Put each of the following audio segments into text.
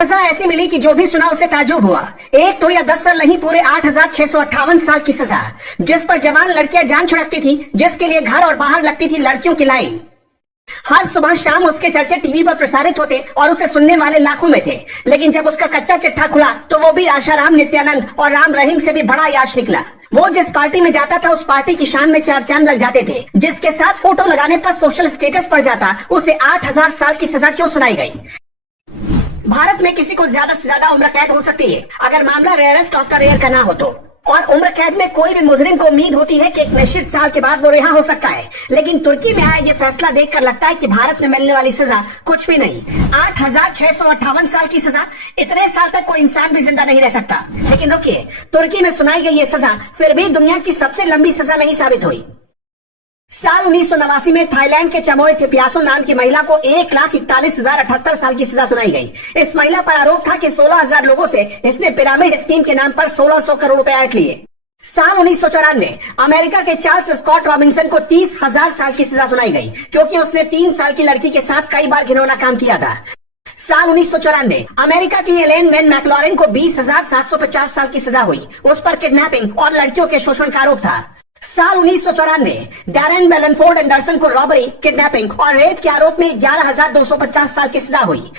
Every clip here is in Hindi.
सजा ऐसी मिली कि जो भी सुना उसे ताजुब हुआ। एक तो या 10 साल नहीं, पूरे 8,658 साल की सजा, जिस पर जवान लड़कियां जान छिड़कती थी, जिसके लिए घर और बाहर लगती थी लड़कियों की लाइन। हर सुबह शाम उसके चर्चे टीवी पर प्रसारित होते और उसे सुनने वाले लाखों में थे। लेकिन जब उसका कच्चा चिट्ठा खुला तो वो भी आशाराम नित्यानंद और राम रहीम से भी बड़ा याश निकला। वो जिस पार्टी में जाता था उस पार्टी की शान में 4 चांद लग जाते थे। जिसके साथ फोटो लगाने पर सोशल स्टेटस बढ़ जाता, उसे 8,000 साल की सजा क्यों सुनाई गई। भारत में किसी को ज्यादा से ज्यादा उम्र कैद हो सकती है अगर मामला रेयरेस्ट ऑफ द रेयर का ना हो तो। और उम्र कैद में कोई भी मुजरिम को उम्मीद होती है कि एक निश्चित साल के बाद वो रिहा हो सकता है। लेकिन तुर्की में आया ये फैसला देखकर लगता है कि भारत में मिलने वाली सजा कुछ भी नहीं। 8,658 साल की सजा, इतने साल तक कोई इंसान भी जिंदा नहीं रह सकता। लेकिन रुकिए, तुर्की में सुनाई गई ये सजा फिर भी दुनिया की सबसे लंबी सजा नहीं साबित हुई। साल 1989 में थाईलैंड के चमोय थिप्यासो नाम की महिला को 1,41,078 साल की सजा सुनाई गई। इस महिला पर आरोप था कि 16,000 लोगों से इसने पिरामिड स्कीम के नाम पर 1,600 करोड़ रुपए ऐंठ लिए। साल 1994 अमेरिका के चार्ल्स स्कॉट रॉबिन्सन को 30,000 साल की सजा सुनाई गई क्योंकि उसने 3 साल की लड़की के साथ कई बार घिनौना काम किया था। साल 1994 अमेरिका की एलेन वेन मैकलॉरेन को 20,750 साल की सजा हुई। उस पर किडनैपिंग और लड़कियों के शोषण का आरोप था। साल 1994 डैरेन बेलनफोर्ड एंडरसन को रॉबरी, किडनैपिंग और रेप के आरोप में 11,250 साल की सजा हुई।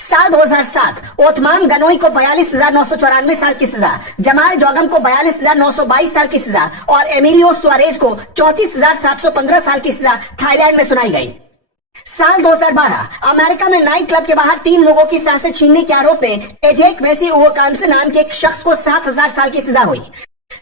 साल 2007 ओथमान गनोई को 42,994 साल की सजा, जमाल जोगम को 42,922 साल की सजा और एमिलियो सुआरेज को 34,715 साल की सजा थाईलैंड में सुनाई गई। साल 2012 अमेरिका में नाइट क्लब के बाहर 3 लोगों की सांसें छीनने के आरोप में एजेक वेसी ओवकांसे नाम के एक शख्स को 7,000 साल की सजा हुई।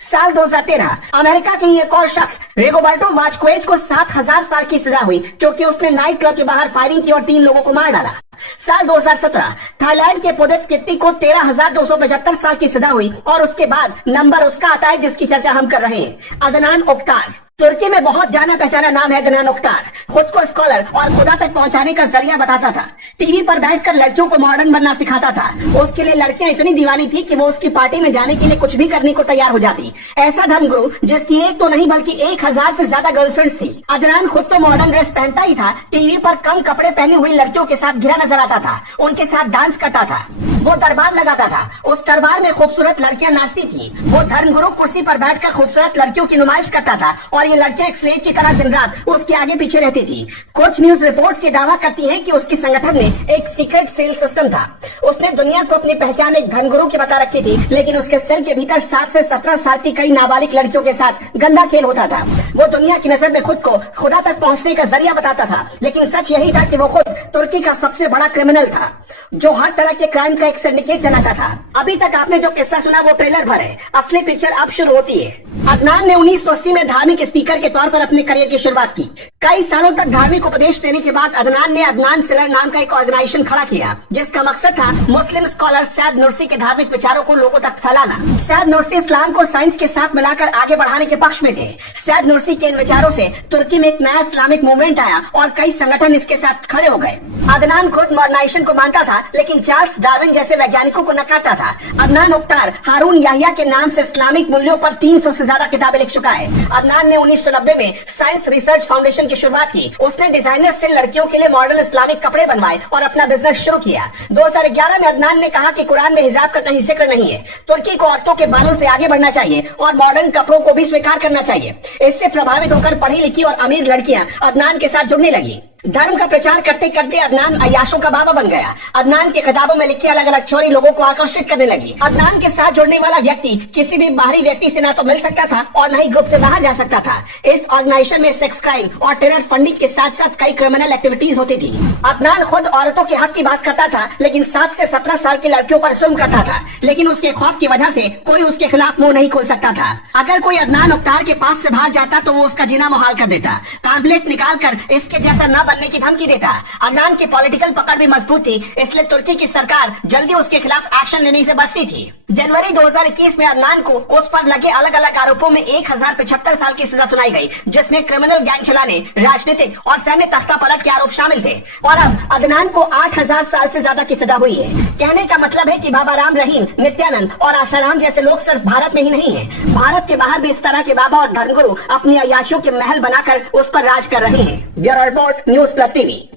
साल 2013 अमेरिका के एक और शख्स रिगोबर्टो वाजक्वेज को 7,000 साल की सजा हुई क्योंकि उसने नाइट क्लब के बाहर फायरिंग की और 3 लोगों को मार डाला। साल 2017 थाईलैंड के पुदित कित्ती को 13,275 साल की सजा हुई और उसके बाद नंबर उसका आता है जिसकी चर्चा हम कर रहे हैं, अदनान ओक्तार। तुर्की में बहुत जाना पहचाना नाम है अदनान ओक्तार। खुद को स्कॉलर और खुदा तक पहुंचाने का जरिया बताता था। टीवी पर बैठकर लड़कियों को मॉडर्न बनना सिखाता था। उसके लिए लड़कियां इतनी दीवानी थी कि वो उसकी पार्टी में जाने के लिए कुछ भी करने को तैयार हो जाती। ऐसा धर्मगुरु जिसकी एक तो नहीं बल्कि 1,000 से ज्यादा गर्लफ्रेंड्स थी। अदनान खुद तो मॉडर्न ड्रेस पहनता ही था, टीवी पर कम कपड़े पहनी हुई लड़कियों के साथ घिरा नजर आता था, उनके साथ डांस करता था। वो दरबार लगाता था, उस दरबार में खूबसूरत लड़कियां नाचती थी। वो धर्मगुरु कुर्सी पर बैठकर खूबसूरत लड़कियों की नुमाइश करता था और ये लड़कियां एक स्लेव की तरह दिन रात उसके आगे पीछे रहती थी। कुछ न्यूज रिपोर्ट्स ये दावा करती हैं कि उसके संगठन में एक सीक्रेट सेल सिस्टम था। उसने दुनिया को अपनी पहचान एक धर्मगुरु की बता रखी थी, लेकिन उसके सेल के भीतर 7 से 17 साल की कई नाबालिग लड़कियों के साथ गंदा खेल होता था। वो दुनिया की नजर में खुद को खुदा तक पहुंचने का जरिया बताता था, लेकिन सच यही था कि वो खुद तुर्की का सबसे बड़ा क्रिमिनल था जो हर तरह के क्राइम का एक सिंडिकेट चलाता था। अभी तक आपने जो किस्सा सुना वो ट्रेलर भर है, असली पिक्चर अब शुरू होती है। अदनान ने 1980 में धार्मिक स्पीकर के तौर पर अपने करियर की शुरुआत की। कई सालों तक धार्मिक उपदेश देने के बाद अदनान ने अदनान सिलर नाम का एक ऑर्गेनाइजेशन खड़ा किया जिसका मकसद था मुस्लिम स्कॉलर सैयद नुरसी के धार्मिक विचारों को लोगों तक फैलाना। सैयद नुरसी इस्लाम को साइंस के साथ मिलाकर आगे बढ़ाने के पक्ष में थे। सैयद नुरसी के इन विचारों से तुर्की में एक नया इस्लामिक मूवमेंट आया और कई संगठन इसके साथ खड़े हो गए। अदनान खुद मॉडर्नाइजेशन को मानता था, लेकिन चार्ल्स डार्विन जैसे वैज्ञानिकों को नकारता था। अदनान ओक्तार हारून याहिया के नाम से इस्लामिक मूल्यों पर 300 से ज्यादा किताबें लिख चुका है। अदनान ने 1990 में साइंस रिसर्च फाउंडेशन की शुरुआत की। उसने डिजाइनर से लड़कियों के लिए मॉडर्न इस्लामिक कपड़े बनवाए और अपना बिजनेस शुरू किया। 2011 में अदनान ने कहा कि कुरान में हिजाब का कहीं जिक्र नहीं है। तुर्की को औरतों के बालों से आगे बढ़ना चाहिए और मॉडर्न कपड़ों को भी स्वीकार करना चाहिए। इससे प्रभावित होकर पढ़ी लिखी और अमीर लड़कियां अदनान के साथ जुड़ने लगी। धर्म का प्रचार करते करते अदनान अय्याशों का बाबा बन गया। अदनान की किताबों में लिखी अलग अलग थ्योरी लोगों को आकर्षित करने लगी। अदनान के साथ जुड़ने वाला व्यक्ति किसी भी बाहरी व्यक्ति से ना तो मिल सकता था और न ही ग्रुप से बाहर जा सकता था। इस ऑर्गेनाइजेशन में सेक्स क्राइम और टेरर फंडिंग के साथ साथ कई क्रिमिनल एक्टिविटीज होती थी। अदनान खुद औरतों के हक की बात करता था, लेकिन 7 से 17 साल की लड़कियों पर जुल्म करता था। लेकिन उसके खौफ की वजह से कोई उसके खिलाफ मुंह नहीं खोल सकता था। अगर कोई अदनान ओक्तार के पास से भाग जाता तो वो उसका जीना मुहाल कर देता, पैम्फलेट निकाल कर इसके जैसा न बनने की धमकी देता। अदनान की पॉलिटिकल पकड़ भी मजबूत थी, इसलिए तुर्की की सरकार जल्दी उसके खिलाफ एक्शन लेने से बचती थी। जनवरी 2021 में अदनान को उस पर लगे अलग अलग आरोपों में 1,075 साल की सजा सुनाई गई, जिसमें क्रिमिनल गैंग चलाने, राजनीतिक और सैन्य तख्ता पलट के आरोप शामिल थे। और अब अदनान को 8,000 साल से ज्यादा की सजा हुई है। कहने का मतलब है कि बाबा राम रहीम, नित्यानंद और आशाराम जैसे लोग सिर्फ भारत में ही नहीं है, भारत के बाहर भी इस तरह के बाबा और धर्मगुरु अपनी अय्याशियों के महल बनाकर उस पर राज कर रहे हैं। Bureau report, news plus TV.